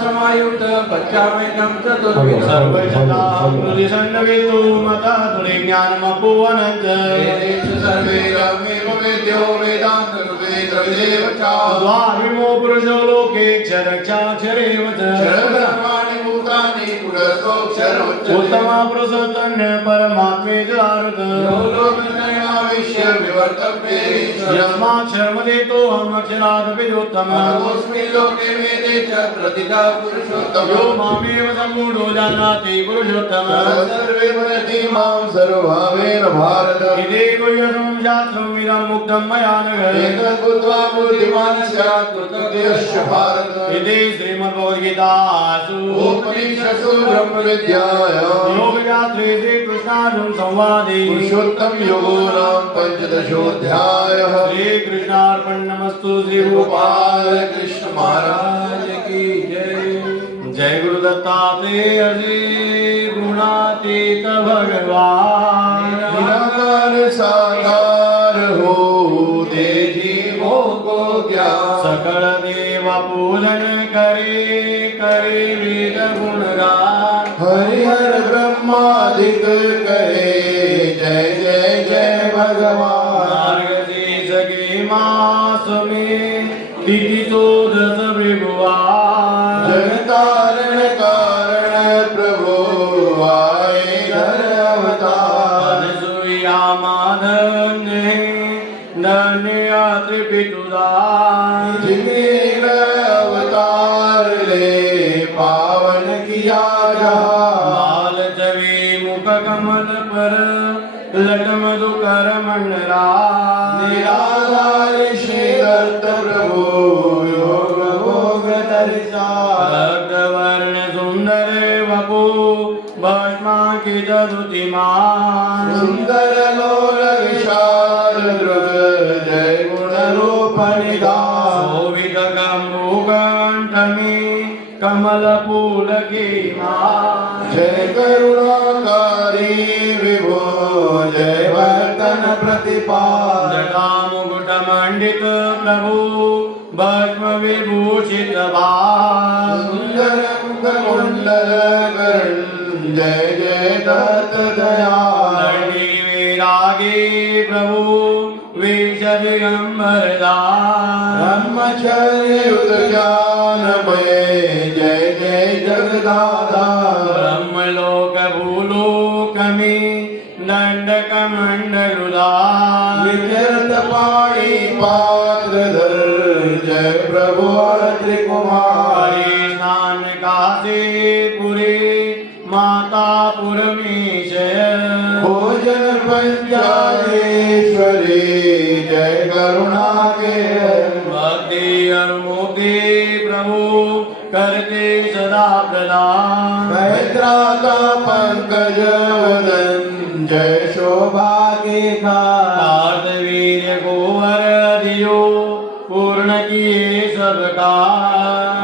समायुक्त पच्चामयनं चतुर्विधं सर्वजता मृदिसन्नवेतो मता तुले ज्ञानमपुवनञ्च वेदेश सर्वैरमेव वेद्यो वेदान्तवेदविदेव च द्वाविमो पुरुषो लोके क्षरक्षाक्षरेव च सर्वधर्माणि भूतानि पुरस्तोऽक्षरोच्यते उत्तमा पुरुषोत्तन्य परमात्मेतुरारुत यो लोकत्रयमाविश्य विवर्तव्ये यस्माक्षरमदेतो अहमक्षरादपि योत्तमः तमोऽस्मि लोके वेदे च प्रतिथा पुरुषोत्तमः यो मामेव सम्मूढो जानाति पुरुषोत्तमः सर्वे वदन्ति मां सर्वभावेन भारत इति गुह्यतमं शास्त्रम् इदं मुक्तं मया नघ एतत् बुद्ध्वा बुद्धिमान् स्यात् कृतज्ञश्च भारत इति श्रीमद्भगवद्गीतासु उपनिषत्सु ब्रह्मविद्यायां योगशास्त्रे श्रीकृष्णार्जुन संवादे पुरुषोत्तम योगो नाम पंचदशोऽध्यायः श्रीकृष्णार्पणमस्तु श्री गोपाल कृष्ण महाराज की जय। जय गुरु दत्तात्रेय श्री गुणातीत भगवान निराकार साकार हो दे जीवों को ज्ञान सकल देव पूजन करे करे वेद गुणगान हरिहर ब्रह्मादिक करे जय जय जय भगवान मार्गशीर्ष के मास में तिथि 14 विभुवान जगतारण कारण प्रभु आए धर अवतार अनसुया माधव ने धन्य त्रिपितुदान जिन्हें अवतार ले पावन किया जहाँ लाल छवि मुख कमल पर लट मधुकर मंडरा निराधार श्री दत्त प्रभु योग भोग दर्शा वर्ण सुंदर वपु भस्मांकित दुतिमान सुंदर लोल विशाल दृग जय गुण रूप निधान शोभित कंबुकंठमी कमल फूल की मां जय करुणाकारी विभो जय वर्तन प्रतिपाल जटा मुकुट मंडित प्रभु भस्म विभूषित बाल सुंदर मुख कुंडल करण जय जय दत्त दयाल दंडी विरागी प्रभु विशदिगंबरदान ब्रह्मचर्य युत ज्ञानमय जय जय जगदाधार ब्रह्मलोक भूलोक में दंडक मंडलुदान विचरत पाणी पात्र धर जय प्रभु त्रिकुमार स्नान काशीपुरी माता पुरमीश भोजन पंचालेश्वरी जय करुणा के भक्ति और मुक्ति प्रभु करते सदा प्रदान मैत्राता पंकज वदन जय शोभा के खार वीर गोवर दियो पूर्ण किए सबका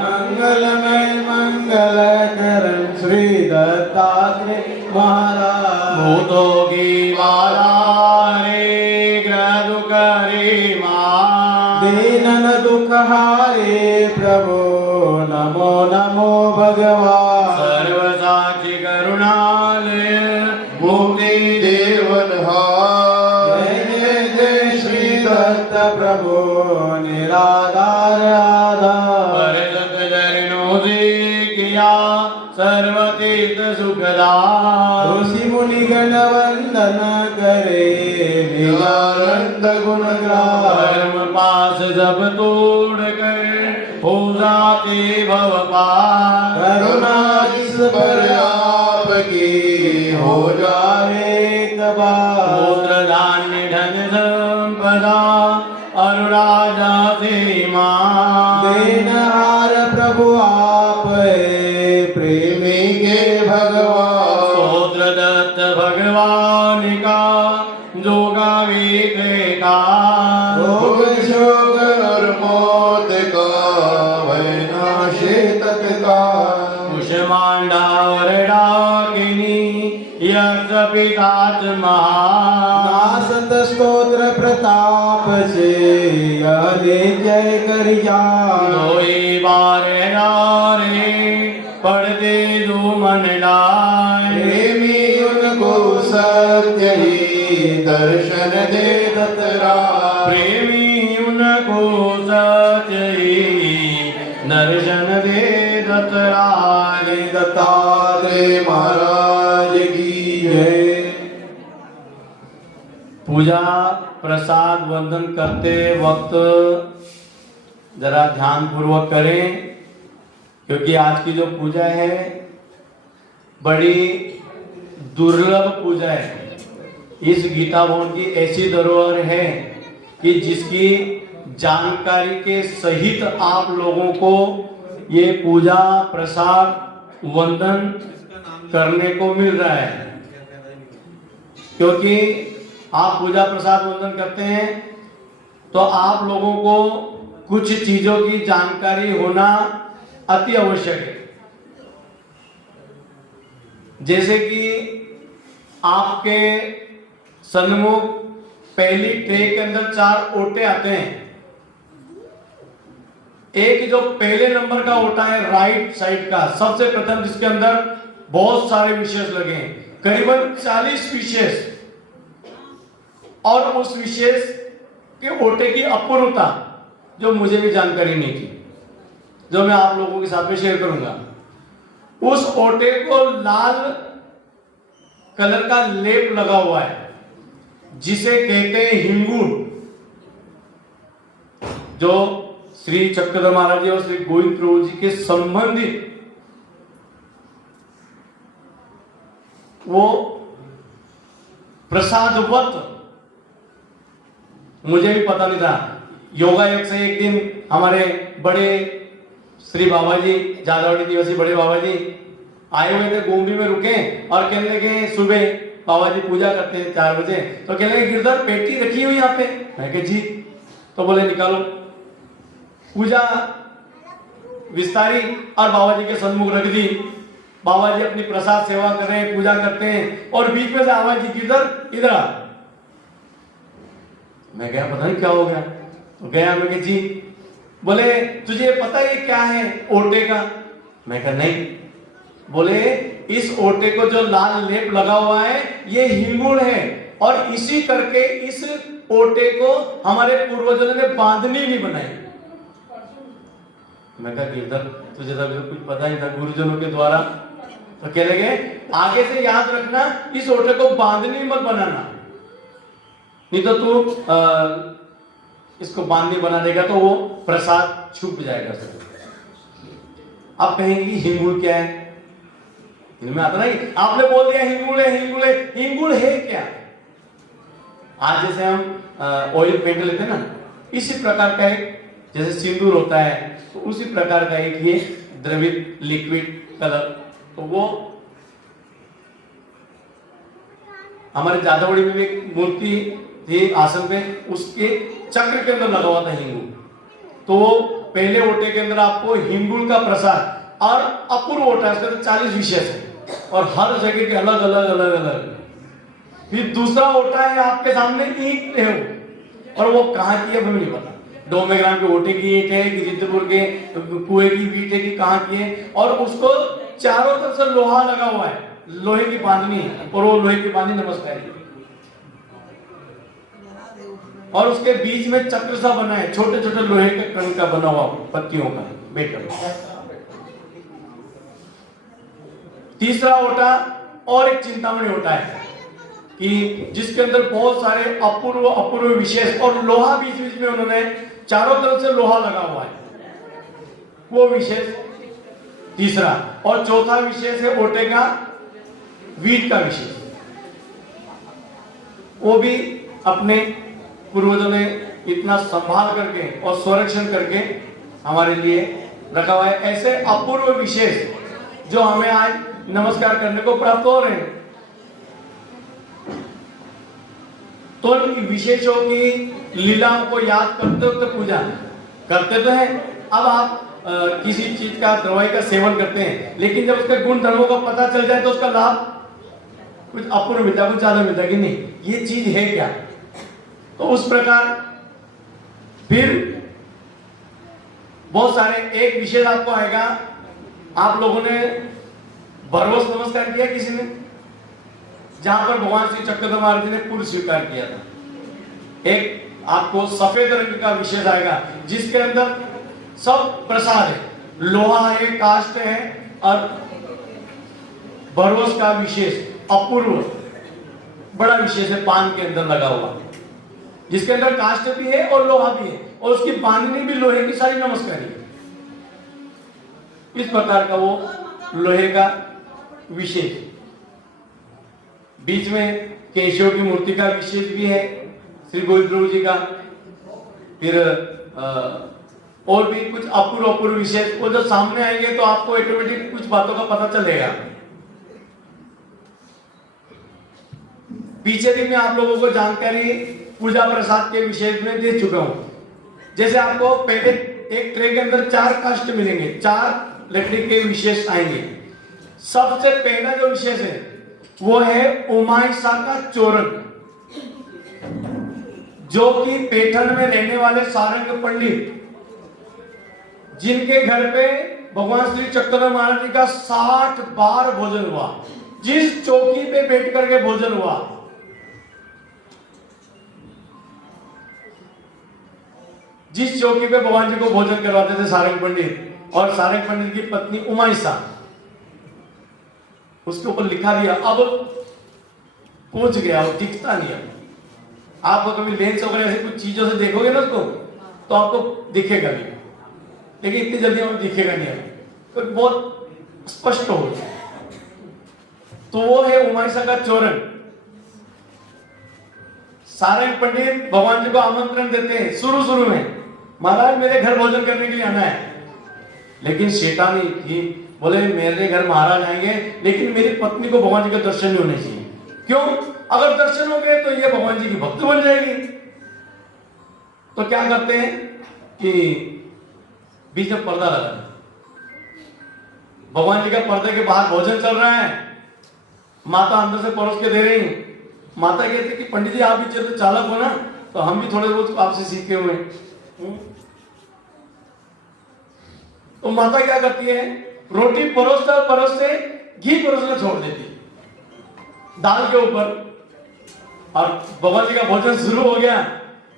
मंगलमय मंगल करण श्री दत्तात्रेय महाराज भूतों की माला रे ग्रह दुख रे मां दीनन दुख हारे प्रभु नमो नमो भगवान सर्व साक्षी करुणालय मुक्ति देवन जय जय जय श्री दत्त प्रभु निराधार आधार परसत चरणों से किया सर्व तीर्थ सुखदान ऋषि मुनि गण वंदन करे निरानंद गुण धर्म पास सब तोड़ कर हो जाते भव पार करुणा जिस पर आपकी हो जाए तबाह पुत्र धान्य धन संपदा और राजा से मां देनहार प्रभु आप प्रेमी के भगवान स्तोत्र दत्त भगवान का जो गावे का रोग शोक और मौत का भय नाशे तक का कुशमांडा और डाकिनी यक्ष पिशाच नासत स्तोत्र प्रताप से यह जय कर जा सोई बार रे पढ़ते जो मन लाए। प्रेमी उनको सत्य ही दर्शन दे दत्तराय। प्रेमी उनको सत्य ही दर्शन दे दत्तराय। दत्तात्रेय महाराज की जय। पूजा प्रसाद वंदन करते वक्त जरा ध्यान पूर्वक करें, क्योंकि आज की जो पूजा है बड़ी दुर्लभ पूजा है। इस गीता भवन की ऐसी धरोहर है कि जिसकी जानकारी के सहित आप लोगों को ये पूजा प्रसाद वंदन करने को मिल रहा है। क्योंकि आप पूजा प्रसाद वंदन करते हैं तो आप लोगों को कुछ चीजों की जानकारी होना अति आवश्यक है। जैसे कि आपके सन्मुख पहली ट्रे के अंदर 4 ओटे आते हैं। एक जो पहले नंबर का ओटा है राइट साइड का, सबसे प्रथम, जिसके अंदर बहुत सारे विशेष लगे हैं, करीबन 40 विशेष, और उस विशेष के ओटे की अपूर्णता जो मुझे भी जानकारी नहीं थी, जो मैं आप लोगों के साथ में शेयर करूंगा। उस ओटे को लाल कलर का लेप लगा हुआ है, जिसे कहते हैं हिंगूर, जो श्री चक्रधर महाराज जी और श्री गोविंद प्रभु जी के संबंधित वो प्रसादवत, मुझे भी पता नहीं था। योगायोग से एक दिन हमारे बड़े श्री बाबा जी, जादवाड़ी निवासी बड़े बाबा जी आए हुए थे, गोम्बी में रुके और कहने लगे सुबह बाबा जी पूजा करते हैं 4 बजे, तो कहने लगे गिरधर पेटी रखी हुई यहाँ पे। मैं कहा जी, तो बोले निकालो। पूजा विस्तारी और बाबा जी के सन्मुख रख दी। बाबा जी अपनी प्रसाद सेवा कर रहे हैं, पूजा करते हैं, और बीच में से आवाज जी गिरधर इधर आ। मैं गया, पता नहीं क्या हो गया, तो गया। मैं जी, बोले तुझे पता है क्या है ओटे का? मैं कहा नहीं। बोले इस ओटे को जो लाल लेप लगा हुआ है ये हिंगुड़ है, और इसी करके इस ओटे को हमारे पूर्वजों ने बांधनी नहीं बनाई। मैं कहा गिरधर तुझे तो कुछ पता नहीं था गुरुजनों के द्वारा। तो कह लगे आगे से याद रखना, इस ओटे को बांधनी मत बनाना, नहीं तो तू इसको बांधनी बना देगा तो वो प्रसाद छुप जाएगा सब। आप कहेंगे कि हिंगुड़ क्या है? इनमें आता नहीं, आपने बोल दिया हिंगुड़ है, हिंगुड़ है। हिंगुड़ है क्या? आज जैसे हम ऑयल पेंट लेते हैं ना, इसी प्रकार का एक, जैसे सिंदूर होता है तो उसी प्रकार का एक ये द्रवित लिक्विड कलर, तो वो हमारे जादवड़ी में भी एक मूर्ति थी आसन पे, उसके चक्र के अंदर लगा हुआ था हिंगुल। तो पहले ओटे के अंदर आपको हिंगुल का प्रसाद और अपूर्व ओटा, इसके अंदर 40 विशेष है और हर जगह के अलग अलग अलग अलग। फिर दूसरा ओटा है आपके सामने ईंट है, और वो कहाँ की है हमें नहीं पता। डोमेग्राम के ओटे की ईंट है कि जिद्दपुर के कुएं की ईंट है कि कहाँ की है, और उसको चारों तरफ से लोहा लगा हुआ है, लोहे की बांधनी है, और वो लोहे की बांधनी नमस्कार है, और उसके बीच में चक्र सा बना है, छोटे छोटे लोहे के कण का बना हुआ पत्तियों का बेटर। तीसरा ओटा और एक चिंतामणि ओटा है कि जिसके अंदर बहुत सारे अपूर्व अपूर्व विशेष, और लोहा बीच बीच में उन्होंने चारों तरफ से लोहा लगा हुआ है, वो विशेष तीसरा। और चौथा विशेष है ओटे का वीट का विशेष, वो भी अपने पूर्वजों ने इतना संभाल करके और संरक्षण करके हमारे लिए रखा हुआ है। ऐसे अपूर्व विशेष जो हमें आज नमस्कार करने को प्राप्त हो रहे हैं। तो इन विशेषों की लीलाओं को याद करते वक्त पूजा करते तो हैं। अब आप किसी चीज का, दवाई का सेवन करते हैं, लेकिन जब उसके गुण धर्मों का पता चल जाए तो उसका लाभ कुछ अपूर्व मिलता है, कुछ ज्यादा मिलता है कि नहीं, ये चीज है क्या। तो उस प्रकार फिर बहुत सारे, एक विशेष आपको आएगा, आप लोगों ने भरवस नमस्कार किया किसी ने, जहां पर भगवान श्री चक्रधर महाराज जी ने पूर्ण स्वीकार किया था। एक आपको सफेद रंग का विशेष आएगा जिसके अंदर सब प्रसाद है, लोहा है, काष्ठ है और भरवस का विशेष अपूर्व बड़ा विशेष है, पान के अंदर लगा हुआ, जिसके अंदर काष्ठ भी है और लोहा भी है और उसकी बांधनी भी लोहे की सारी नमस्कारी है। इस प्रकार का वो लोहे का विशेष, बीच में केशव की मूर्ति का विशेष भी है श्री गोविंद प्रभु जी का। फिर और भी कुछ अपूर्व विशेष, वो जब सामने आएंगे तो आपको ऑटोमेटिक कुछ बातों का पता चलेगा। पीछे भी मैं आप लोगों को जानकारी पूजा प्रसाद के विषय में दे चुका हूं। जैसे आपको पहले एक ट्रे के अंदर 4 काष्ठ मिलेंगे, 4 लकड़ी के विशेष आएंगे। सबसे पहला जो विशेष है वो है उमाईसा का चोरन, जो कि पैठण में रहने वाले सारंग पंडित, जिनके घर पे भगवान श्री चक्रधर महाराज जी का 60 बार भोजन हुआ, जिस चौकी पे बैठ करके भोजन हुआ, जिस चौकी पे भगवान जी को भोजन करवाते थे सारंग पंडित, और सारंग पंडित की पत्नी उमाईसा, उसके ऊपर लिखा दिया। अब पूछ गया, वो दिखता नहीं। अब आप कभी लेंस वगैरह ऐसे कुछ चीजों से देखोगे ना उसको, तो आपको दिखेगा भी, लेकिन इतनी जल्दी हमें दिखेगा नहीं, तो बहुत स्पष्ट हो जाए। तो वो है उमाईसा का चोरन। सारंग पंडित भगवान जी को आमंत्रण देते हैं शुरू में, महाराज मेरे घर भोजन करने के लिए आना है, लेकिन शैतानी थी, बोले मेरे घर महाराज आएंगे लेकिन मेरी पत्नी को भगवान जी का दर्शन नहीं होने चाहिए। क्यों? अगर दर्शन हो गए तो ये भगवान जी की भक्त बन जाएगी। तो क्या करते हैं कि बीच में पर्दा लगा, भगवान जी का पर्दे के बाहर भोजन चल रहा है, माता अंदर से परोस के दे रही। माता कहती कि पंडित जी आप भी चलो चालक हो ना, तो हम भी थोड़े बहुत आपसे सीखे हुए। तो माता क्या करती है, रोटी परोसते घी परोसना छोड़ देती दाल के ऊपर, और भगवान जी का भोजन शुरू हो गया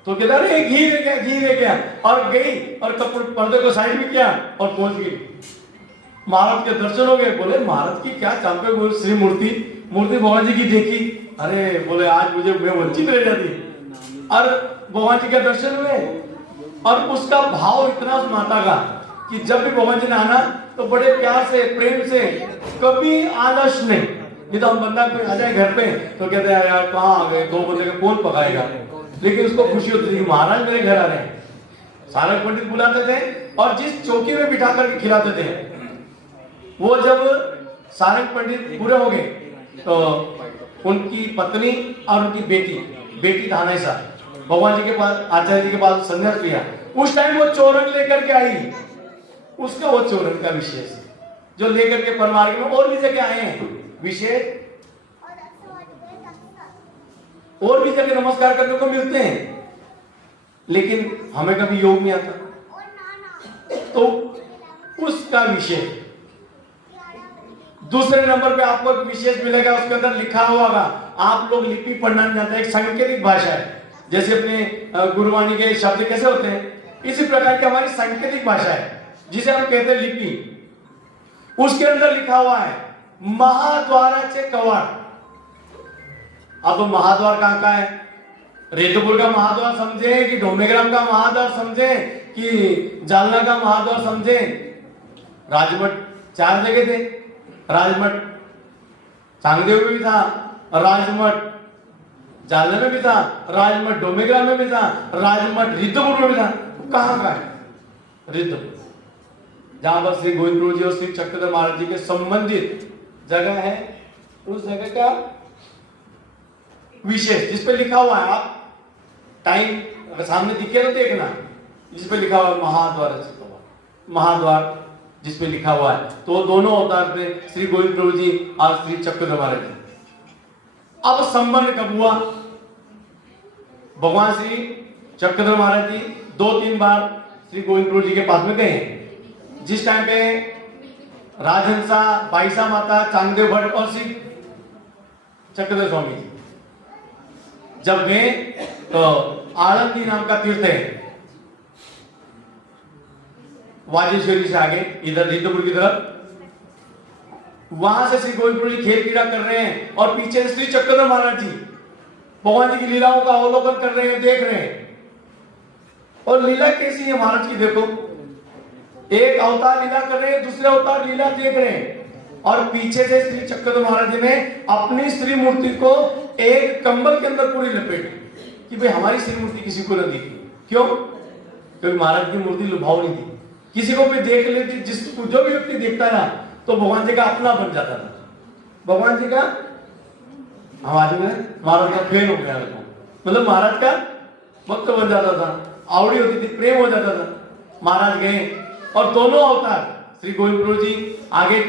तो कहता अरे घी ले गया, और गई और कपड़े पर्दे को साइड में किया और पहुंच गई। महाराज के दर्शन हो गए, बोले महाराज की क्या चांपे श्री मूर्ति भगवान जी की देखी, अरे बोले आज मुझे मैं वंचित रह जाती। और भगवान जी के दर्शन हुए, और उसका भाव इतना उस माता का कि जब भी भगवान जी ने आना तो बड़े प्यार से प्रेम से, कभी आलस नहीं तो हम बंदा कोई आ जाए घर पे तो कहते हैं यार कहाँ आ गए, 2 बंदे का कौन पकाएगा, लेकिन उसको खुशी होती थी महाराज मेरे घर आ रहे हैं। सारंग पंडित बुलाते थे और जिस चौकी में बिठा करके खिलाते थे, वो जब सारंग पंडित पूरे हो गए तो उनकी पत्नी और उनकी बेटी धानाईसा भगवान जी के पास, आचार्य जी के पास संन्यास लिया। उस टाइम वो चोरन लेकर के आई, उसका वो चोरन का विशेष जो लेकर के परमार्ग में और भी जगह आए हैं विशेष, और भी जगह नमस्कार करने को मिलते हैं, लेकिन हमें कभी योग नहीं आता, तो उसका विशेष। दूसरे नंबर पे आपको एक विशेष मिलेगा, उसके अंदर लिखा हुआ होगा, आप लोग लिपि पढ़ना नहीं जानते, एक सांकेतिक भाषा है, जैसे अपने गुरुवाणी के शब्द कैसे होते हैं, इसी प्रकार की हमारी सांकेतिक भाषा है जिसे हम कहते हैं लिपि। उसके अंदर लिखा हुआ है महाद्वाराचे कवाड़। अब महाद्वार कहां का है? रेतुपुर का महाद्वार समझे कि डोमेग्राम का महाद्वार समझे कि जालना का महाद्वार समझे? राजमठ 4 जगह थे, राजमठ सांगदेव में भी था, राजमठ जालना में भी था, राजमठ डोमेग्राम में भी था, राजमठ रिद्धपुर में भी था। कहां का है? रिद्धपुर, जहां पर श्री गोविंद प्रभु जी और श्री चक्रधर महाराज जी के संबंधित जगह है। उस जगह का विशेष जिसपे लिखा हुआ है, आप टाइम सामने दिखे तो देखना, जिसपे लिखा हुआ है महाद्वार जिसपे लिखा हुआ है, तो दोनों अवतार पे श्री गोविंद प्रभु जी और श्री चक्रधर महाराज जी। अब संबंध कब हुआ? भगवान श्री चक्रधर महाराज जी 2-3 बार श्री गोविंद प्रभु जी के पास में गए। जिस टाइम पे राजहंसा, बाईसा माता, चांगदेव भट्ट और श्री चक्रधर स्वामी जी जब गए तो आलमदी नाम का तीर्थ है, वाजेश्वरी से आगे इधर रिद्धपुर की तरफ, वहां से श्री गोविंद प्रभु जी खेल क्रीड़ा कर रहे हैं और पीछे श्री चक्रधर महाराज जी भगवान जी की लीलाओं का अवलोकन कर रहे हैं, देख रहे हैं। और लीला कैसी है महाराज की, देखो एक अवतार लीला कर रहे हैं, दूसरे अवतार लीला देख रहे हैं। और पीछे से श्री चक्रधर महाराज जी ने अपनी श्री मूर्ति को एक कंबल के अंदर पूरी लपेटी कि भाई हमारी श्री मूर्ति किसी को न दिखी। क्यों? क्योंकि महाराज की मूर्ति लुभावनी थी, किसी को भी देख लेती, जिसको जो भी व्यक्ति देखता ना तो भगवान जी का अपना बन जाता था। भगवान जी का हमारे में महाराज का फैन हो गया, मतलब महाराज का भक्त बन जाता था, आवड़ी होती थी, प्रेम हो जाता था। महाराज गए और दोनों अवतार श्री गोविंद प्रभु जी आगे,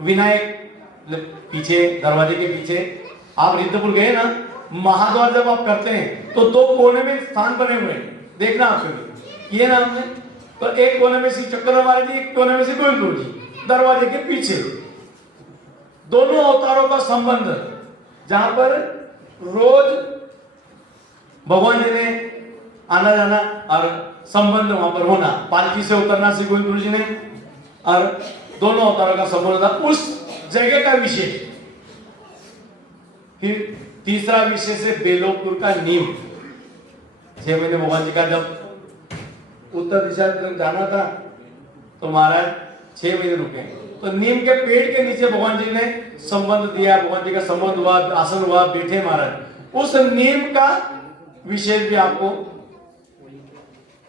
विनायक पीछे, दरवाजे के पीछे। आप रिद्धपुर गए ना, महाद्वार जब आप करते हैं तो दो कोने में स्थान बने हुए हैं, देखना आपको ये नाम है। तो एक कोने में श्री चक्रधर महाराज जी, एक कोने में श्री गोविंद प्रभु जी, दरवाजे के पीछे। दोनों अवतारों का संबंध, जहां पर रोज भगवान जी ने आना जाना और संबंध वहां पर होना, पालकी से उतरना श्री गोविंद प्रभु जी ने, और दोनों अवतारों का संबंध था उस जगह का विशेष। फिर तीसरा विशेष है बेलोपुर का नीम। 6 महीने भगवान जी का जब उत्तर दिशा की तरफ जाना था तो महाराज 6 महीने रुके, तो नीम के पेड़ के नीचे भगवान जी ने संबंध दिया, भगवान जी का संबंध हुआ, आसन हुआ, बैठे महाराज। उस नीम का विशेष भी आपको,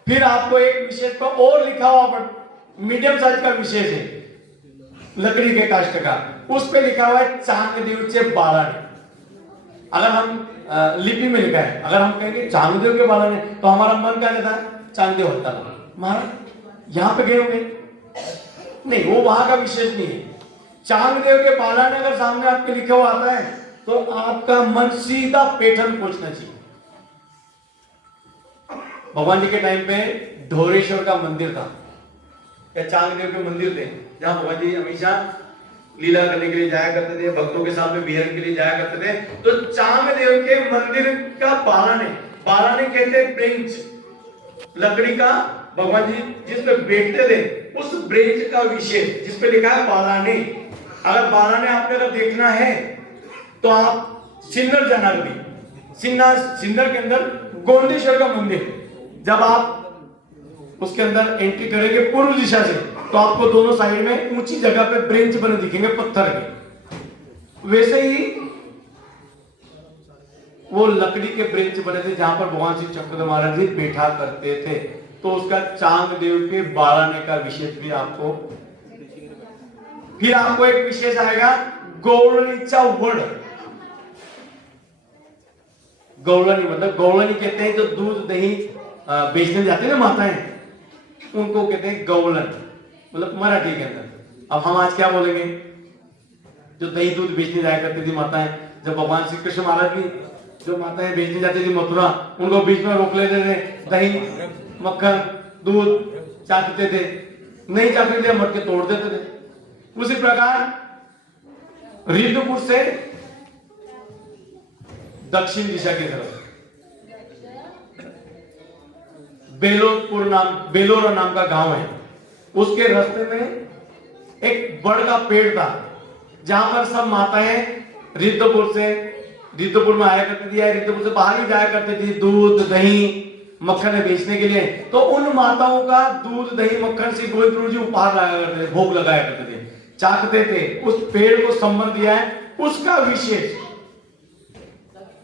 फिर आपको एक विशेष पर और लिखा हुआ बट मीडियम साइज का विशेष है, लकड़ी के काष्ठ का, उस पे लिखा हुआ है चांगदेव से बालाने। अगर हम लिपि में लिखा है, अगर हम कहेंगे चांगदेव के बालाने तो हमारा मन क्या कहता है, चांगदेव होता है। महाराज यहां पे गए होंगे नहीं, वो वहां का विशेष नहीं है। चांगदेव के बालाने अगर सामने आपके लिखा हुआ आता है तो आपका मन सीधा पैठन पहुंचना चाहिए। भगवान जी के टाइम पे ढोरेश्वर का मंदिर था, या चांगदेव के मंदिर थे, जहां भगवान जी हमेशा लीला करने के लिए जाया करते थे, भक्तों के साथ में विहरण के लिए जाया करते थे। तो चांगदेव के मंदिर का बालाने, बालाने कहते हैं ब्रेंच, लकड़ी का, भगवान जी जिस पे बैठते थे उस ब्रेंच का विशेष, जिस पे लिखा है बालाने। अगर बालाने आपने अगर देखना है तो आप सिन्नर जाना, सिन्नर के अंदर गोंदेश्वर का मंदिर, जब आप उसके अंदर एंट्री करेंगे पूर्व दिशा से तो आपको दोनों साइड में ऊंची जगह पे ब्रेंच बने दिखेंगे पत्थर के। वैसे ही वो लकड़ी के ब्रेंच बने थे जहां पर भगवान श्री चक्रधर महाराज जी बैठा करते थे। तो उसका चांगदेव के बालाने का विशेष भी आपको, फिर आपको एक विशेष आएगा गौड़नीचा वड़। गौड़नी मतलब, गौड़नी कहते हैं जो दूध दही बेचने जाते हैं ना माताएं, उनको कहते हैं गौलन, मतलब मराठी के अंदर। अब हम आज क्या बोलेंगे, जो दही दूध बेचने जाया करती थी माताएं, जब भगवान श्री कृष्ण महाराज भी जो माताएं बेचने जाती थी मथुरा, उनको बीच में रोक लेते थे, दही मक्खन दूध चाटते थे, नहीं चाटते थे मटके तोड़ देते थे। उसी प्रकार रिद्धपुर से दक्षिण दिशा की तरफ बेलोरा नाम का गांव है, उसके रास्ते में एक बड़ का पेड़ था, जहां पर सब माताएं रिद्धपुर में आया करती थी, रिद्धपुर से बाहर ही जाया करती थी दूध दही मक्खन बेचने के लिए। तो उन माताओं का दूध दही मक्खन से गोविंद प्रभु जी उपहार लाया करते थे, भोग लगाया करते थे, चाटते थे। उस पेड़ को संबंध दिया है, उसका विशेष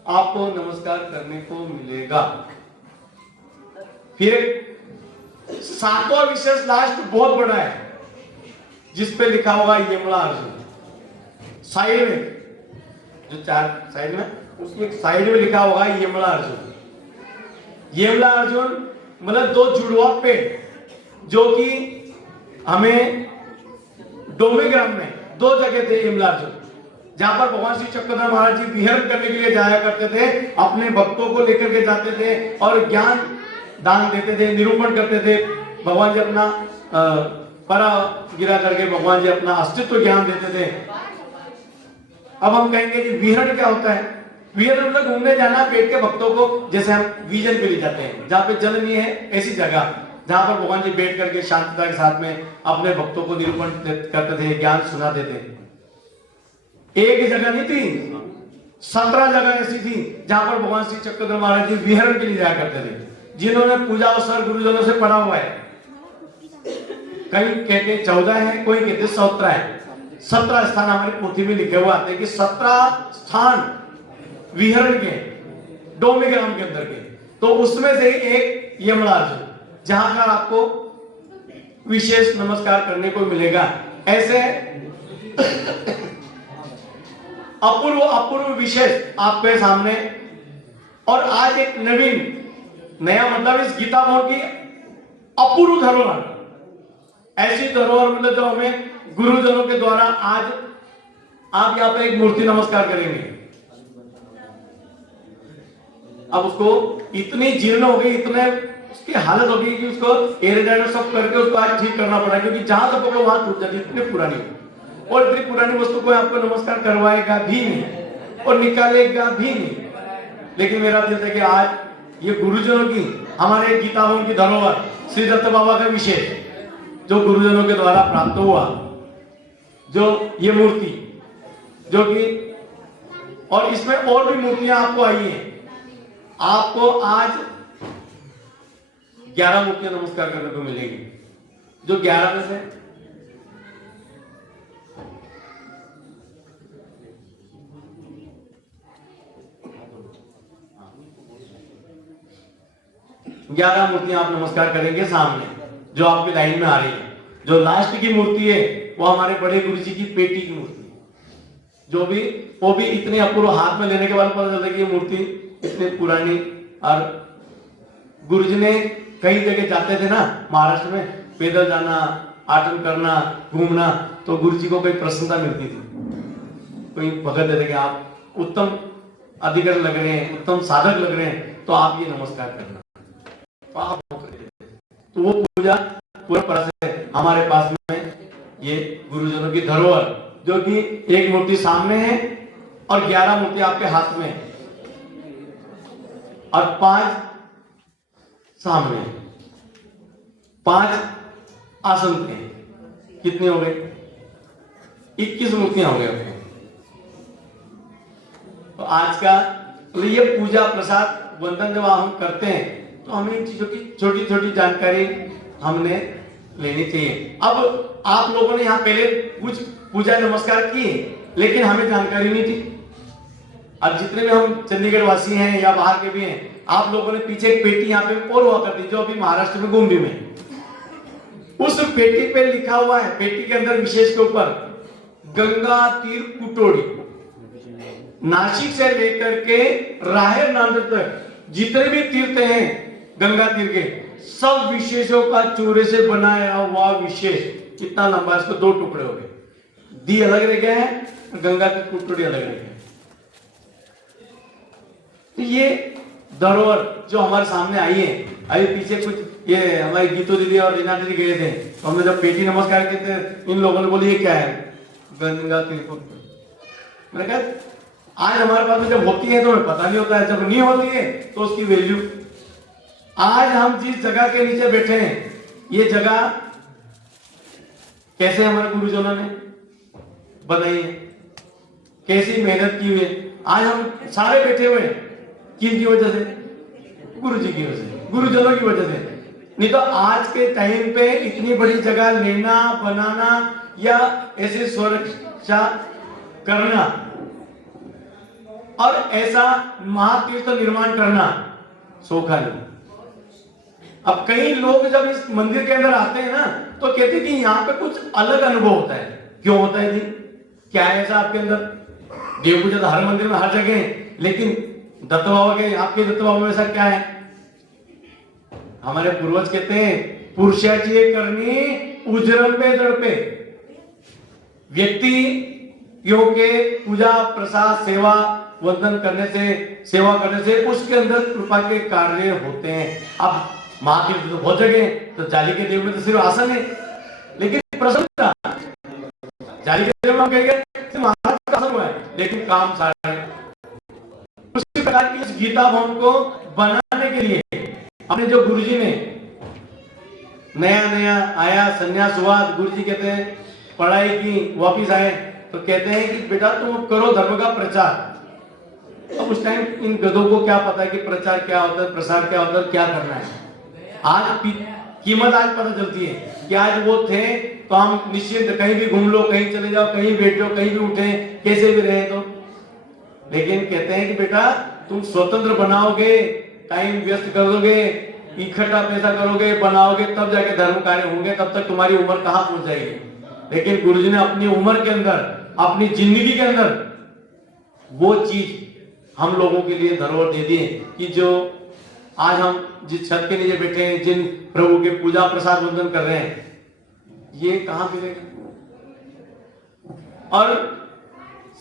आपको नमस्कार करने को मिलेगा। फिर 7वां विशेष लास्ट बहुत बड़ा है, जिसपे लिखा होगा यमला अर्जुन। साइड में जो 4 साइड में, उसमें साइड में लिखा होगा यमला अर्जुन। यमला अर्जुन मतलब 2 जुड़वा पेड़, जो कि हमें डोमेग्राम में 2 जगह थे यमला अर्जुन, जहां पर भगवान श्री चक्रधर महाराज जी विहरण करने के लिए जाया करते थे, अपने भक्तों को लेकर के जाते थे और ज्ञान दान देते थे, निरूपण करते थे, भगवान जी अपना परा गिरा करके भगवान जी अपना अस्तित्व ज्ञान देते थे। अब हम कहेंगे कि विहरण क्या होता है? विहरण मतलब घूमने जाना पेट के भक्तों को, जैसे हम विजन पे ले जाते हैं जहाँ पे जल नहीं है, ऐसी जगह जहाँ पर भगवान जी बैठ करके शांतता के साथ में अपने भक्तों को निरूपण करते थे, ज्ञान सुनाते थे। एक जगह नहीं थी, 17 जगह ऐसी थी जहां पर भगवान श्री चक्रधर महाराज जी विहरण के लिए जाया करते थे, जिन्होंने पूजा अवसर गुरुजनों से पढ़ा हुआ है। कई कहते 14 है, कोई कहते 17 है। 17 स्थान हमारी पोथी में लिखे हुए आते हैं कि 17 स्थान विहरण के, डोमिग्राम के अंदर के। तो उसमें से एक यमराज, जहां का आपको विशेष नमस्कार करने को मिलेगा। ऐसे अपूर्व अपूर्व विशेष आपके सामने। और आज एक नवीन नया मतलब इस गीता भवन की अपूर्व धरोहर, ऐसी धरोहर मतलब जो हमें गुरुजनों के द्वारा आज आप यहाँ पे एक मूर्ति नमस्कार करेंगे। अब उसको इतनी जीर्ण हो गई, इतने उसकी हालत हो गई कि उसको एरेडाइडर सब करके उसको आज ठीक करना पड़ा, क्योंकि जहां तक पकड़ो वहां टूट जाती, इतनी पुरानी। और इतनी पुरानी वस्तु को आपको नमस्कार करवाएगा भी नहीं और निकालेगा भी नहीं। लेकिन मेरा दिल है कि आज ये गुरुजनों की, हमारे गीता भवन की धरोहर श्री दत्त बाबा का विशेष जो गुरुजनों के द्वारा प्राप्त हुआ, जो ये मूर्ति जो कि, और इसमें और भी मूर्तियां आपको आई हैं। आपको आज 11 मूर्तियां नमस्कार करने को मिलेगी, जो 11 में से 11 मूर्तियां आप नमस्कार करेंगे सामने, जो आपकी लाइन में आ रही है। जो लास्ट की मूर्ति है वो हमारे बड़े गुरु जी की पेटी की मूर्ति, जो भी वो भी इतने अपूर्व, हाथ में लेने के बाद पता चलता है कि ये मूर्ति इतनी पुरानी। और गुरुजी ने कई जगह जाते थे ना महाराष्ट्र में, पैदल जाना, आटन करना, घूमना, तो गुरुजी को कोई प्रसन्नता मिलती थी। कोई भगत देते कि आप उत्तम अधिकारी लग रहे हैं, उत्तम साधक लग रहे हैं, तो आप ये नमस्कार करना, तो आप तो वो पूजा पूरा तरह से हमारे पास में ये गुरुजनों की धरोहर, जो कि एक मूर्ति सामने है और 11 मूर्ति आपके हाथ में और 5 सामने, 5 आसन पे। कितने हो गए? 21 मूर्तियां हो गए। तो आज का तो ये पूजा प्रसाद वंदन जब हम करते हैं तो हमें इन चीजों की छोटी छोटी जानकारी हमने लेनी चाहिए। अब आप लोगों ने यहाँ पहले कुछ पूजा नमस्कार किए, लेकिन हमें जानकारी नहीं थी। अब जितने भी हम चंडीगढ़ वासी हैं या बाहर के भी हैं, आप लोगों ने पीछे एक पेटी यहाँ पे और हुआ करती, जो अभी महाराष्ट्र में गुम्बी में, उस पेटी पे लिखा हुआ है, पेटी के अंदर विशेष के ऊपर गंगा तीर कुटोड़ी, नासिक से लेकर के राहेर नांदेड़ तक जितने भी तीर्थ हैं गंगा तीर के, सब विशेषों का चूरे से बनाया हुआ विशेष। कितना लंबा है, इसको 2 टुकड़े हो गए, दी अलग रह गए हैं, गंगा की कुटोड़ी अलग रह गए। तो ये धरोहर जो हमारे सामने आई है, अभी पीछे कुछ ये हमारी गीतो दीदी और रीना दीदी गए थे, तो हमने जब पेटी नमस्कार किए थे, इन लोगों ने बोली ये क्या है? गंगा तीर कुटोड़ी। मैंने कहा आज हमारे पास में जब होती है तो हमें पता नहीं होता है, जब नहीं होती है तो उसकी वैल्यू। आज हम जिस जगह के नीचे बैठे हैं, ये जगह कैसे हमारे गुरुजनों ने बनाई है, कैसी मेहनत की हुई है। आज हम सारे बैठे हुए हैं किन की वजह से? गुरु जी की वजह से, गुरुजनों की वजह से। नहीं तो आज के टाइम पे इतनी बड़ी जगह लेना, बनाना या ऐसे सुरक्षा करना और ऐसा महातीर्थ निर्माण करना सोखा नहीं। अब कई लोग जब इस मंदिर के अंदर आते हैं ना, तो कहते हैं कि यहाँ पे कुछ अलग अनुभव होता है। क्यों होता है जी? क्या है ऐसा आपके अंदर? देव पूजा तो हर मंदिर में हर जगह है, लेकिन दत्त बाबा के, आपके दत्त बाबा में ऐसा क्या है? हमारे पूर्वज कहते हैं पुरुषाची करनी उजरम पे दड़ पे। व्यक्ति के पूजा प्रसाद सेवा वंदन करने से, सेवा करने से उसके अंदर कृपा के कार्य होते हैं। अब महातीर्थ तो बहुत जगह, तो जाली के देव में तो सिर्फ आसन है, लेकिन प्रसन्नता जाली के देव में हम कहेंगे महाराज का आसन हुआ है, लेकिन काम सारे। उसी प्रकार की इस गीता भवन को बनाने के लिए अपने जो गुरुजी ने नया नया आया, सन्यास हुआ, गुरुजी कहते हैं पढ़ाई की, वापिस आए तो कहते हैं कि बेटा तुम करो धर्म का प्रचार। अब उस टाइम इन गधों को क्या पता है कि प्रचार क्या होता है, प्रसार क्या होता है, क्या करना है। आज कीमत आज पता चलती है कि आज वो थे तो हम निश्चिंत कहीं भी घूम लो, कहीं चले जाओ, कहीं बैठो, कहीं भी उठे, कैसे भी रहे तो। लेकिन कहते हैं कि बेटा तुम स्वतंत्र बनाओगे, टाइम व्यस्त करोगे, इकट्ठा पैसा करोगे, बनाओगे, तब जाके धर्म कार्य होंगे, तब तक तुम्हारी उम्र कहाँ पहुंच जाएगी। लेकिन गुरुजी ने अपनी उम्र के अंदर, अपनी जिंदगी के अंदर वो चीज हम लोगों के लिए धरोहर दे दी कि जो आज हम जिस छत के नीचे बैठे हैं, जिन प्रभु के पूजा प्रसाद वंदन कर रहे हैं, ये कहां मिलेगा। और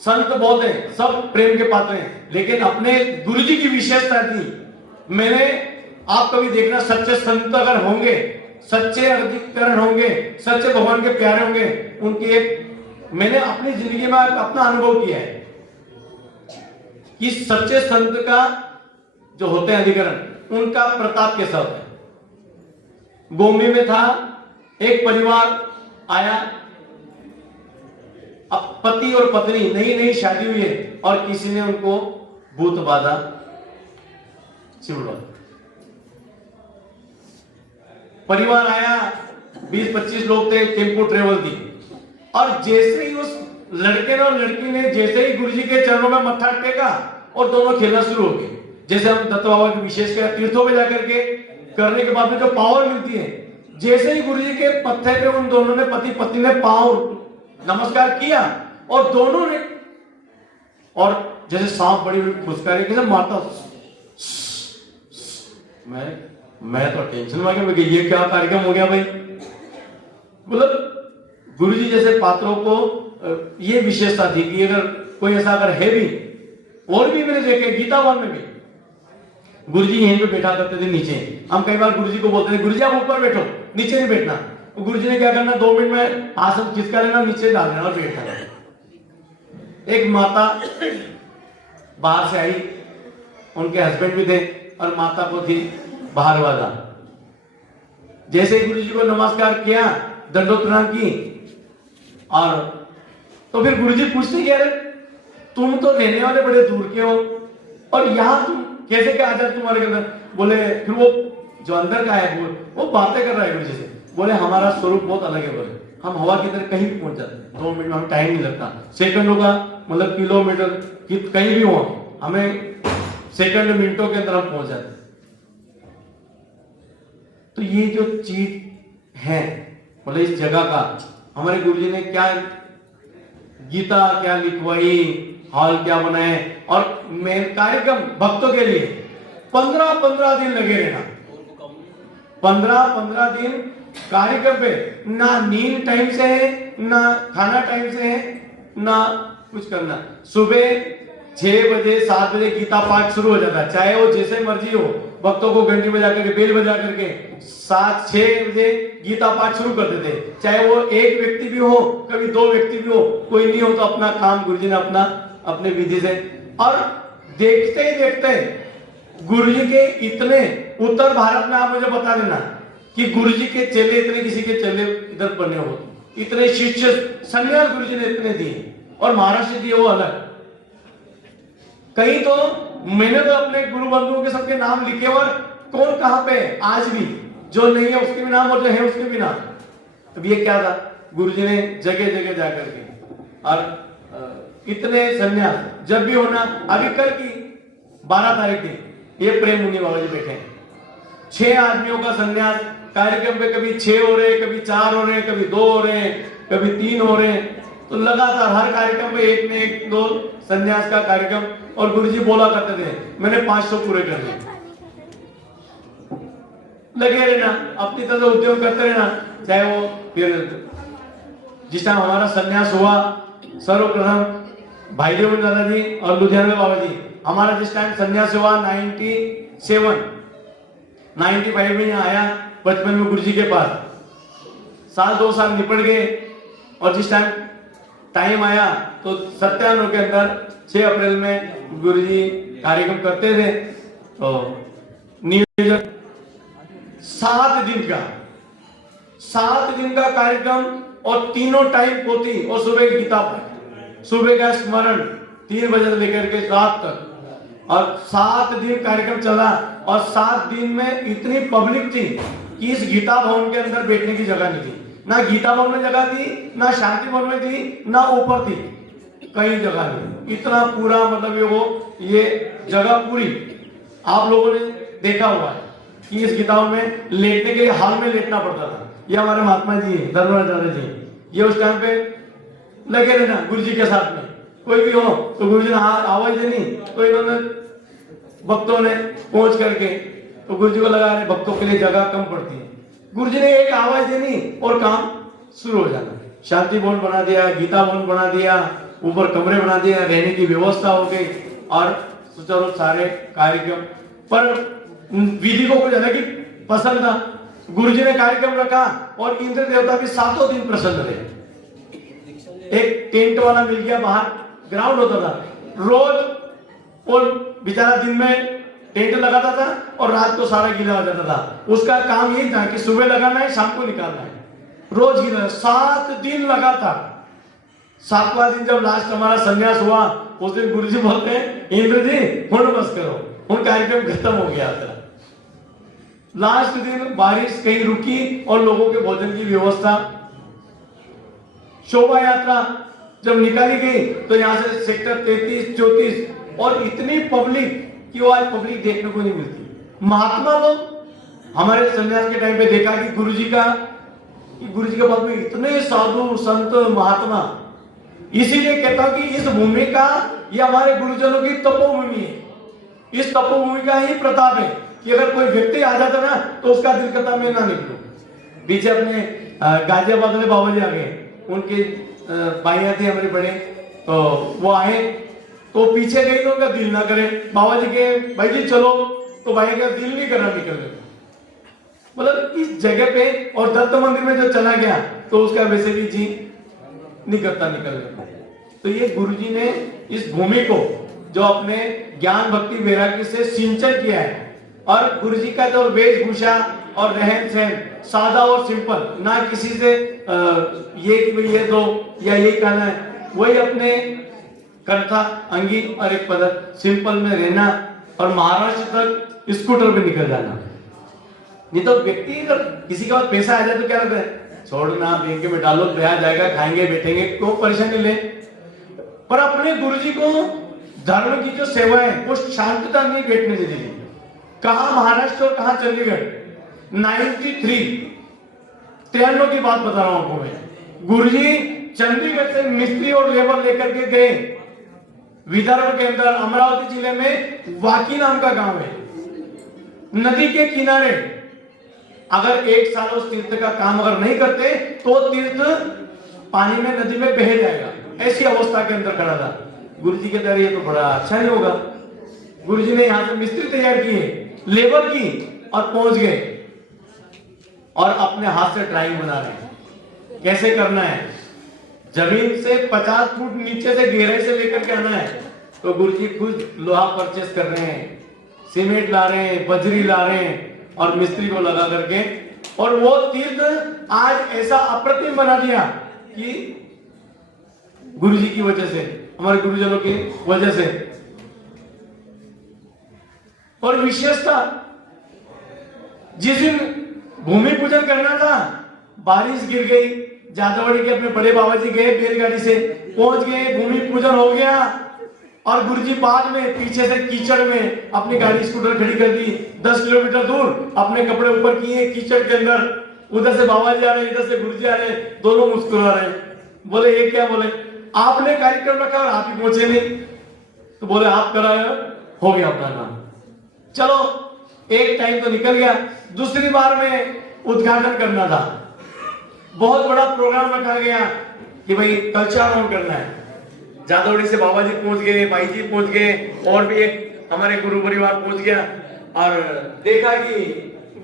संत बहुत हैं, सब प्रेम के पात्र हैं, लेकिन अपने गुरुजी की विशेषता थी। मैंने आप कभी देखना, सच्चे संत अगर होंगे, सच्चे अधिकरण होंगे, सच्चे भगवान के प्यारे होंगे, उनकी एक मैंने अपनी जिंदगी में अपना अनुभव किया है कि सच्चे संत का जो होते हैं अधिकरण, उनका प्रताप कैसा होता है। बॉम्बे में था, एक परिवार आया, अब पति और पत्नी नई नई शादी हुई है और किसी ने उनको भूत बाधा, परिवार आया, 20-25 लोग थे, टेम्पो ट्रेवल थी, और जैसे ही उस लड़के ने और लड़की ने जैसे ही गुरुजी के चरणों में मत्था टेका और दोनों खेलना शुरू हो गए। जैसे हम दत्त बाबा की विशेष कर तीर्थों में जाकर के करने के बाद में जो पावर मिलती है, जैसे ही गुरुजी के पत्थे पे उन दोनों ने, पति पत्नी ने पांव नमस्कार किया और दोनों ने, और जैसे सांप बड़ी मुस्कान कैसे मारता, मैं तो टेंशन में आ गया, ये क्या कार्यक्रम हो गया भाई। मतलब गुरुजी जैसे पात्रों को ये विशेषता थी कि अगर कोई ऐसा अगर है भी, और भी मैंने देखे गीतावान में भी गुरुजी यहीं पे बैठा करते थे नीचे। हम कई बार गुरुजी को बोलते थे गुरुजी आप ऊपर बैठो, नीचे नहीं बैठना। तो गुरुजी ने क्या करना, 2 मिनट में आसन खिसका लेना, नीचे डाल देना और बैठना। एक माता बाहर से आई, उनके हस्बैंड भी थे और माता को थी बाहर वाला। जैसे ही गुरुजी को नमस्कार किया, दंडोत प्रणाम की, और तो फिर गुरुजी पूछते कि अरे तुम तो रहने वाले बड़े दूर के हो और यहां तुम कैसे क्या आजाद तुम्हारे के अंदर। बोले, फिर वो जो अंदर का है वो बातें कर रहा है गुरुजी से। बोले हमारा स्वरूप बहुत अलग है। बोले हम हवा की तरह कहीं भी पहुंच जाते हैं, 2 मिनट में हमें टाइम नहीं लगता। सेकंडों का मतलब किलोमीटर कहीं भी हो, हमें सेकंड मिनटों के अंदर हम पहुंच जाते हैं। तो ये जो चीज है, मतलब इस जगह का हमारे गुरुजी ने क्या गीता क्या लिखवाई, हॉल क्या बनाए, और मैं कार्यक्रम भक्तों के लिए 15-15 दिन लगे रहना। 15-15 दिन कार्यक्रम पे, ना नींद टाइम से है, ना खाना टाइम से है, ना कुछ करना। सुबह 6 बजे 7 बजे गीता पाठ शुरू हो जाता है, चाहे वो जैसे मर्जी हो। भक्तों को घंटी बजा करके, बेल बजा करके 7-6 बजे गीता पाठ शुरू कर देते, चाहे वो एक व्यक्ति भी हो, कभी 2 व्यक्ति भी हो, कोई नहीं हो तो अपना काम गुरुजी ने अपना अपने विधि से। और देखते ही देखते गुरुजी के इतने, उत्तर भारत में आप मुझे बता देना कि गुरुजी के चेले इतने, किसी के चेले इधर बने हो, इतने शिष्य संन्यास गुरुजी ने इतने दिए, और महाराष्ट्र दिए वो अलग। कहीं तो मैंने तो अपने गुरु बंधुओं के सबके नाम लिखे, और कौन कहां पे आज भी, जो नहीं है उसके भी नाम और जो है उसके भी नाम। अब ये क्या था, गुरुजी ने जगह जगह जाकर के, और इतने सन्यास जब भी होना। अभी कल की 12 तारीख थी, ये प्रेम मुनि बाबा जी बैठे हैं, 6 आदमियों का सन्यास कार्यक्रम पे, कभी 6 हो रहे, कभी 4 हो रहे, कभी 2 हो रहे, कभी 3 हो रहे। तो लगातार हर कार्यक्रम में एक ने एक 2 सन्यास का कार्यक्रम, और गुरुजी बोला करते थे मैंने 500 पूरे कर दिए। लगे रहना, अपनी तरह उद्योग करते रहना। चाहे वो फिर जिस टाइम हमारा सन्यास हुआ, सर्वप्रथम भाई देव दादाजी और लुधियाना बाबा जी, हमारा जिस टाइम सन्यास हुआ 97, 95 में यहाँ आया, 55 में गुरु जी के पास। साल 2 साल निपट गए और जिस टाइम आया तो 97 के अंदर 6 अप्रैल में गुरु जी कार्यक्रम करते थे। तो नियोजन 7 दिन का कार्यक्रम और तीनों टाइम पोथी और सुबह की किताब, सुबह का स्मरण 3 बजे से लेकर के रात तक, और 7 दिन कार्यक्रम चला। और 7 दिन में इतनी पब्लिक थी कि इस गीता भवन के अंदर बैठने की जगह नहीं थी। ना गीता भवन में जगह थी, ना शांति भवन में थी, ना ऊपर थी, कहीं जगह नहीं। इतना पूरा मतलब ये जगह पूरी आप लोगों ने देखा हुआ है कि इस गीता भवन में लेटने के लिए हॉल में लेटना पड़ता था। ये हमारे महात्मा जी धर्मराचार्य जी, ये उस टाइम पे लगे रहना गुरु जी के साथ में, कोई भी हो तो गुरु जी ने आवाज देनी, तो इन्होंने भक्तों ने पहुंच करके तो गुरु जी को लगा रहे भक्तों के लिए जगह कम पड़ती है, गुरु जी ने एक आवाज देनी और काम शुरू हो जाना। शांति भवन बना दिया, गीता भवन बना दिया, ऊपर कमरे बना दिया, रहने की व्यवस्था हो गई और सुचारू सारे कार्यक्रम। पर विधि को कुछ अलग ही पसंद था, गुरु जी ने कार्यक्रम रखा और इंद्र देवता भी 7 दिन प्रसन्न रहे। एक टेंट वाला मिल गया, बाहर ग्राउंड होता था रोज, और बेचारा दिन में टेंट लगाता था और रात को सारा गीला हो जाता था। उसका काम यही था कि सुबह लगाना है, शाम को निकालना है, रोज गीला। 7 दिन लगातार। 7वां दिन जब लास्ट हमारा संन्यास हुआ, उस दिन गुरु जी बोलते हैं इंद्र जी हुण बस करो, हुण कार्यक्रम खत्म हो गया था। लास्ट दिन बारिश कहीं रुकी और लोगों के भोजन की व्यवस्था। शोभा यात्रा जब निकाली गई तो यहाँ से सेक्टर 33, 34 और इतनी पब्लिक कि वो आज पब्लिक देखने को नहीं मिलती। महात्मा लोग हमारे संन्यास के टाइम पे देखा कि गुरु जी के बाद में इतने साधु संत महात्मा। इसीलिए कहता हूं कि इस भूमि का, ये हमारे गुरुजनों की तपोभूमि है। इस तपोभूमि का ही प्रताप है कि अगर कोई व्यक्ति आ जाता ना तो उसका दिल करता मैं ना निकलूं। पीछे अपने गाजियाबाद में बाबा जी आ गए, उनके भाइयां थे हमारे बड़े, तो वो आए तो पीछे गई तो उनका दिल ना करे। बाबा जी के भाई जी चलो, तो भाई का दिल नहीं करना निकलने। मतलब इस जगह पे और दत्त मंदिर में जो चला गया तो उसका वैसे भी जी नहीं करता निकलने। तो ये गुरुजी ने इस भूमि को जो अपने ज्ञान भक्ति वैराग्य से सिंचन किया है, और गुरुजी का जो वेशभूषा और रहन सहन सादा और सिंपल, ना किसी से ये दो या ये कहना है, वही अपने कंठा अंगी और एक पदक सिंपल में रहना और महाराष्ट्र तक स्कूटर पे निकल जाना। नहीं तो व्यक्ति अगर किसी के पास पैसा आ जाए तो क्या लगता है, छोड़ना बैंक में डालो, ब्याज जाएगा, खाएंगे बैठेंगे, कोई परेशानी ले। पर अपने गुरुजी को धर्म की जो सेवा है वो शांतता नहीं बैठने दे दी। कहा महाराष्ट्र और कहा चंडीगढ़। 93 की बात बता रहा हूं आपको मैं। गुरुजी चंडीगढ़ से मिस्त्री और लेबर लेकर के गए विदर्भ के अंदर, अमरावती जिले में वाकी नाम का गांव है, नदी के किनारे। अगर 1 साल उस तीर्थ का काम अगर नहीं करते तो तीर्थ पानी में, नदी में बह जाएगा, ऐसी अवस्था के अंदर खड़ा था। गुरुजी के द्वारा ये तो बड़ा अच्छा नहीं होगा। गुरुजी ने यहां से मिस्त्री तैयार किए, लेबर की, और पहुंच गए और अपने हाथ से ड्राइंग बना रहे हैं। कैसे करना है, जमीन से 50 फुट नीचे से गहराई से लेकर के आना है। तो गुरुजी खुद लोहा परचेस कर रहे हैं, सीमेंट ला रहे हैं, बजरी ला रहे हैं और मिस्त्री को लगा करके, और वो तीर्थ आज ऐसा अप्रतिम बना दिया कि गुरुजी की वजह से, हमारे गुरुजनों की वजह से। और विशेषता, जिस दिन भूमि पूजन करना था बारिश गिर गई, जादवड़ी के अपने बड़े बाबा जी गए बैलगाड़ी से, पहुंच गए, भूमि पूजन हो गया, और गुरुजी बाद में पीछे से कीचड़ में अपनी गाड़ी स्कूटर खड़ी कर दी 10 किलोमीटर दूर, अपने कपड़े ऊपर किए कीचड़ के अंदर। उधर से बाबा जी आ रहे, इधर से गुरुजी आ रहे, दोनों मुस्कुरा रहे। बोले ये क्या? बोले आपने कार्यक्रम रखा और आप ही पहुंचे नहीं। तो बोले आप कराए, हो गया अपना काम। चलो एक टाइम तो निकल गया। दूसरी बार में उद्घाटन करना था, बहुत बड़ा प्रोग्राम रखा गया कि भाई कल्चर करना है। जादौड़ी से बाबा जी पहुंच गए, भाई जी पहुंच गए, और भी एक हमारे गुरु परिवार पहुंच गया, और देखा कि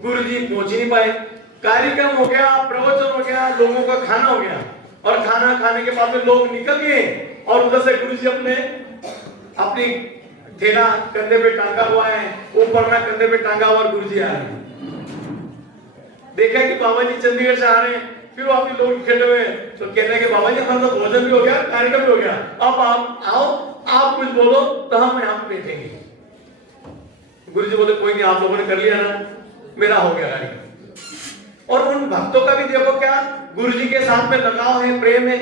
गुरु जी पहुंच नहीं पाए। कार्यक्रम हो गया, प्रवचन हो गया, लोगों का खाना हो गया, और खाना खाने के बाद में लोग निकल गए और उधर से गुरु जी अपनी थैला कंधे पे टांगा हुआ है, ऊपर ना कंधे पे टांगा हुआ, और गुरु जी आ रहे हैं। देखा कि बाबा जी चंडीगढ़ से आ रहे हैं, फिर वो अपने लोग इकट्ठे हुए तो कहने के बाबा जी हमारा तो भोजन भी हो गया, कार्यक्रम भी हो गया, अब आप आओ, आप कुछ बोलो तो हम यहाँ पे बैठेंगे। गुरु जी बोले कोई नहीं, आप लोगों ने कर लिया ना, मेरा हो गया कार्यक्रम। और उन भक्तों का भी देखो क्या गुरु जी के साथ में लगाव है, प्रेम है।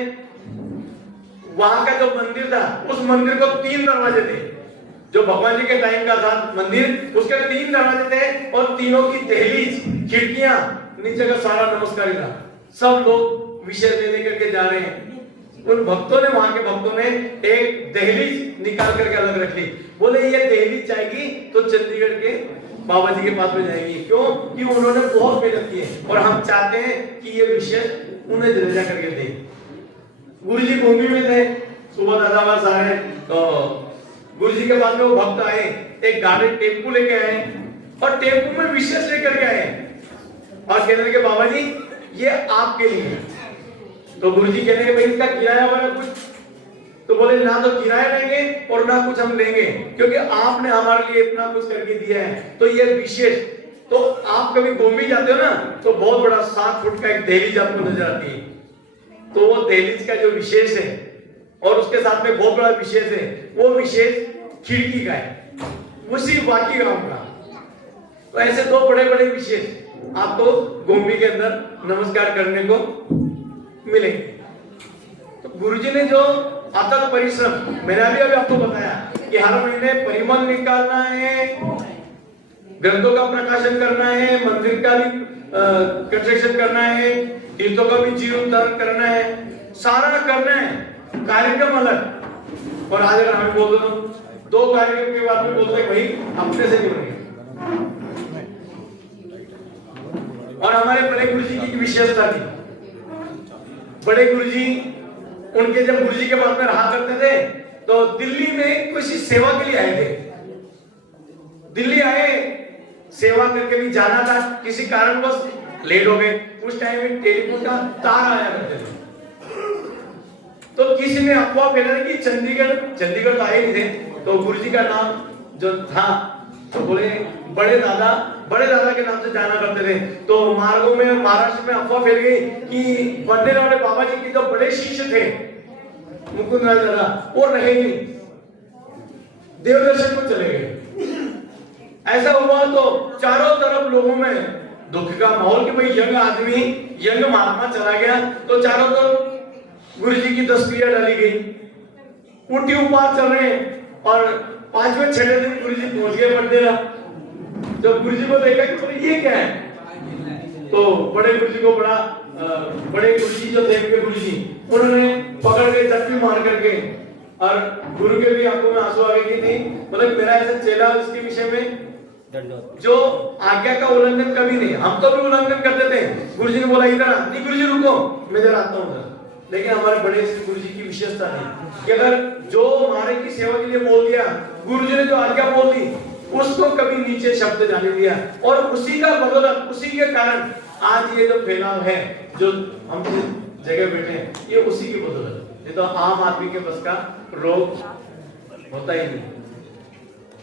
वहां का जो मंदिर था, उस मंदिर को 3 दरवाजे थे, जो भगवान जी के टाइम का था मंदिर, उसके 3 दरवाजे थे, और तीनों की दहलीज, खिड़कियां, नीचे का सारा नमस्कारी था। सब लोग विषय लेने करके जा रहे हैं। उन भक्तों ने, वहां के भक्तों ने एक दहलीज निकाल करके अलग रख ली। बोले ये दहलीज जाएगी तो चंडीगढ़ के बाबा जी के पास में जाएगी। क्यों? कि उन्होंने बहुत मेहनत की है और हम चाहते हैं कि ये विषय उन्हें दर्जा करके दे। गुरु जी भूमि में थे, सुबह दादा सारे, तो गुरु जी के पास में वो भक्त आए, एक गाड़ी टेम्पू लेके आए, और टेम्पू में विशेष लेकर के आए, और कहने लगे बाबा जी ये आपके लिए। तो गुरु जी कहने भाई इसका किराया वाला कुछ, तो बोले ना तो किराया लेंगे और ना कुछ हम लेंगे, क्योंकि आपने हमारे लिए इतना कुछ करके दिया है, तो ये विशेष। तो आप कभी घूमी जाते हो ना, तो बहुत बड़ा 7 फुट का एक दहलीज आपको नजर आती है, तो वो दहलीज का जो विशेष है, और उसके साथ में बहुत बड़ा विशेष है, वो विशेष खिड़की का है, उसी बाकी गांव का। तो ऐसे 2 बड़े बड़े विशेष आपको गोम्बी के अंदर नमस्कार करने को मिलेंगे। तो गुरुजी ने जो अथक परिश्रम, मैंने अभी आपको बताया कि हर महीने परिमल निकालना है, ग्रंथों का प्रकाशन करना है, मंदिर का भी कंस्ट्रक्शन करना है, तीर्थों का भी जीर्णोद्धार करना है, सारा करना है, कार्यक्रम अलग। और आज अगर हमें बोल दो 2 कार्यक्रम के बाद में बोलते भाई अपने से नहीं बनेगा। और हमारे बड़े गुरुजी की विशेषता थी, बड़े गुरुजी उनके जब गुरुजी के पास में रहा करते थे, तो दिल्ली में किसी सेवा के लिए आए थे। दिल्ली आए, सेवा करके भी जाना था, किसी कारणवश लेट हो गए। उस टाइम में टेलीफोन का तार आया करते थे, तो किसी ने अफवाह फैलाई कि चंडीगढ़ तो आए ही थे, तो गुरुजी का नाम जो था, तो बोले बड़े दादा के नाम से जाना करते थे। तो मार्गों में महाराष्ट्र में अफवाह फैल गई कि बंदे वाले बाबा जी के जो बड़े शिष्य थे मुकुंद राज दादा, वो रहे नहीं, देवदर्शन को चले गए। ऐसा हुआ तो चारों तरफ लोगों में दुख का माहौल कि भाई यंग आदमी, यंग महात्मा चला गया, तो चारों तरफ गुरुजी की तस्वीरें डाली गई, उल्टी उपवास चल रहे हैं। और 5वें 6वें दिन गुरुजी पहुंच गए बंदेरा। जब गुरुजी को देखा कि ये क्या है, तो बड़े गुरुजी को बड़े गुरुजी जो थे गुरुजी, उन्होंने पकड़ के चट्टी मार करके, और गुरु के भी आंखों में आंसू आ गए कि नहीं, मतलब मेरा ऐसा चेला इसके विषय में जो आज्ञा का उल्लंघन कभी नहीं, हम तो भी उल्लंघन करते थे। गुरुजी ने बोला इधर आ, नहीं गुरुजी रुको, मैं जरा आता हूं। लेकिन हमारे बड़े गुरुजी की विशेषता थी कि अगर जो हमारे की सेवा के लिए बोल दिया, गुरुजी ने जो आज्ञा बोल दी, उसको कभी नीचे शब्द जाने दिया। और उसी का बदौलत, उसी के कारण आज ये जो फैलाव है, जो हम जिस जगह बैठे हैं, ये उसी की बदौलत। ये तो आम आदमी के बस का रोग होता ही नहीं।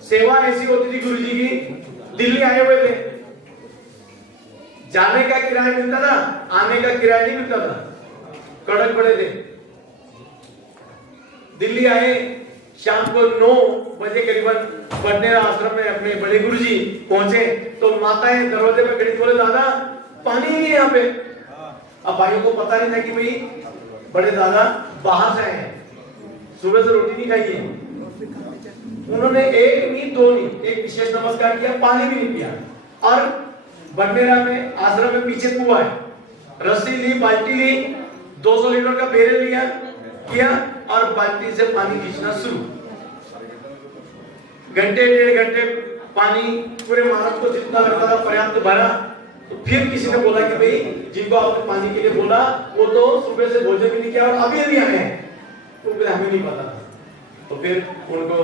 सेवा ऐसी होती थी गुरुजी की, दिल्ली आए हुए थे, जाने का किराया मिलता था, आने का किराया नहीं मिलता था, कड़क पड़े थे। दिल्ली आए, शाम को 9 बजे करीबन बडनेरा आश्रम में अपने बड़े गुरुजी पहुंचे, तो माताएं दरवाजे पे खड़ी, बोले दादा पानी नहीं है यहाँ पे। अब भाइयों को पता नहीं था कि भाई बड़े दादा बाहर से आए हैं, सुबह से रोटी नहीं खाई है। उन्होंने 1 नहीं 2 नहीं, एक विशेष नमस्कार किया, पानी भी नहीं पिया। और बडनेरा में आश्रम में पीछे कुआं है, रस्सी ली, बाल्टी ली, 200 लीटर का बेरल लिया किया, और बाल्टी से पानी खींचना शुरू। घंटे 1.5 घंटे पानी पूरे मानव को जितना लगता था पर्याप्त भरा। तो फिर किसी ने बोला कि भाई जिनको आपने पानी के लिए बोला वो तो सुबह से भोजन भी नहीं किया और अभी अभी आए हैं, तो हमें नहीं पता था। तो फिर उनको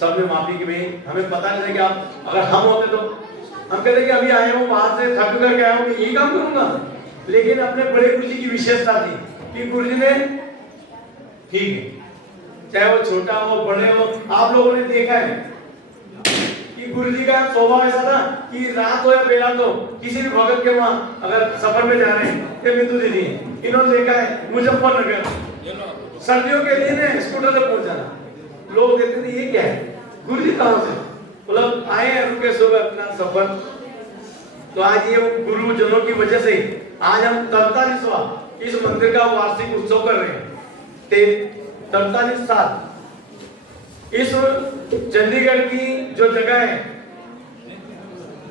सबने माफी की भाई हमें पता नहीं था कि आप, अगर हम होते तो हम कहते कि अभी आया हूँ बाहर से, थक कर के आया हूँ, यही काम करूंगा। लेकिन अपने बड़े गुरुजी की विशेषता थी कि गुरुजी ने, ठीक है चाहे वो छोटा हो बड़े हो, आप लोगों ने देखा है कि गुरुजी का स्वभाव ऐसा था कि रात हो या बेरात हो, किसी भी भगत के वहां अगर सफर में जा रहे हैं, ये बिंदु दीदी इन्होंने देखा है मुजफ्फरनगर सर्दियों के लिए स्कूटर से पहुंच जाना, लोग देखते थे ये क्या है, गुरुजी कहां से, मतलब आए रुके सुबह अपना सफर। तो आज ये गुरुजनों की वजह से आज हम 43वां इस मंदिर का वार्षिक उत्सव कर रहे हैं। 43 साल इस चंडीगढ़ की जो जगह है,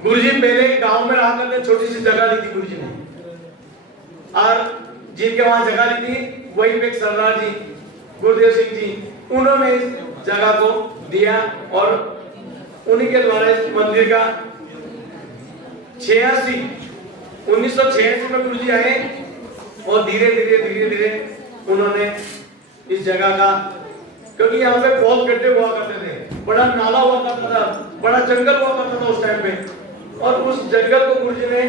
गुरुजी पहले गांव में रहा करते, छोटी सी जगह ली थी गुरुजी ने, और जिनके वहां जगह ली थी वही पे सरदार जी गुरुदेव सिंह जी, उन्होंने इस जगह को दिया और उन्हीं के द्वारा इस मंदिर का 1986 में गुरुजी आए और धीरे धीरे उन्होंने इस जगह का, क्योंकि यहाँ पे बहुत गड्ढे हुआ करते थे, बड़ा नाला हुआ करता था, बड़ा जंगल हुआ करता था उस टाइम पे, और उस जंगल को गुरुजी ने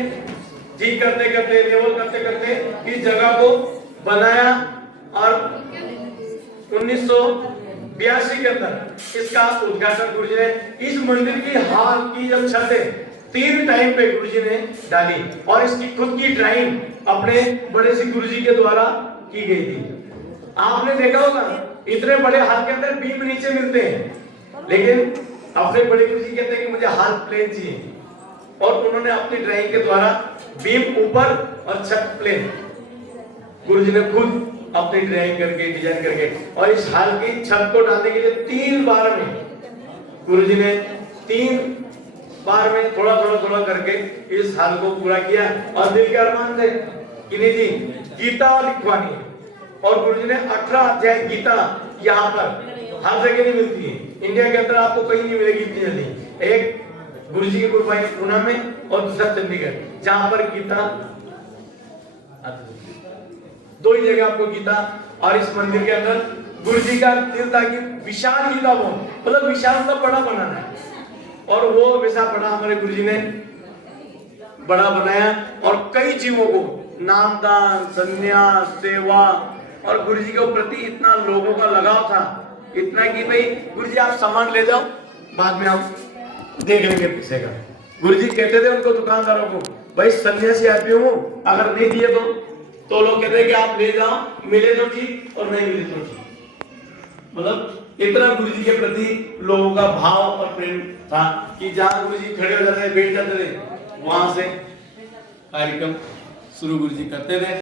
ठीक करते लेवल करते इस जगह को बनाया और 1982 के अंदर इसका उद्घाटन गुरुजी ने, इस मंदिर की हाल की जब छत है 3 टाइम पे गुरुजी ने डाली और इसकी खुद की ड्राइंग अपने बड़े से गुरुजी के द्वारा की गई थी। आपने देखा होगा इतने बड़े हाल के अंदर बीम नीचे मिलते हैं, लेकिन अपने बड़े गुरुजी कहते हैं कि मुझे हाल प्लेन चाहिए, और उन्होंने अपनी ड्राइंग के द्वारा बीम ऊपर और छत प्लेन गुरुजी ने खुद अपनी ड्राइंग करके डिजाइन करके, और इस हाल की छत को डालने के लिए 3 बार में गुरुजी ने 3 बार में थोड़ा करके इस हाल को पूरा किया। और दिल के अरमान थे कि नहीं जी गीता लिखवानी है, और गुरुजी ने 18 अध्याय गीता यहाँ पर हर जगह नहीं मिलती है, इंडिया के अंदर आपको कहीं नहीं मिलेगी इतनी जल्दी। एक गुरुजी के गुरुद्वारे पुणे में और दूसरा चंडीगढ़, जहां पर गीता 2 ही जगह आपको गीता। और इस मंदिर के अंदर गुरुजी का दिल था कि विशाल गीता हो, मतलब विशाल मतलब बड़ा बनाना है, और वो वैसा बड़ा हमारे गुरुजी ने बड़ा बनाया और कई जीवों को नामदान, संन्यास, सेवा, और गुरुजी के प्रति इतना लोगों का लगाव था, इतना कि भाई गुरुजी आप सामान ले जाओ, बाद में हम देख लेंगे पीछे का। गुरुजी कहते थे उनको दुकानदारों को, भाई सन्यासी आदमी हूँ, अगर नहीं दिए तो लोग कहते हैं कि आप ले जाओ, मिले तो ठीक और नहीं मिले तो ठीक। मतलब इतना गुरुजी के प्रति लोगों का भाव और प्रेम था कि जहां गुरुजी खड़े हो जाते थे, बैठ जाते थे, वहां से कार्यक्रम शुरू गुरुजी करते थे।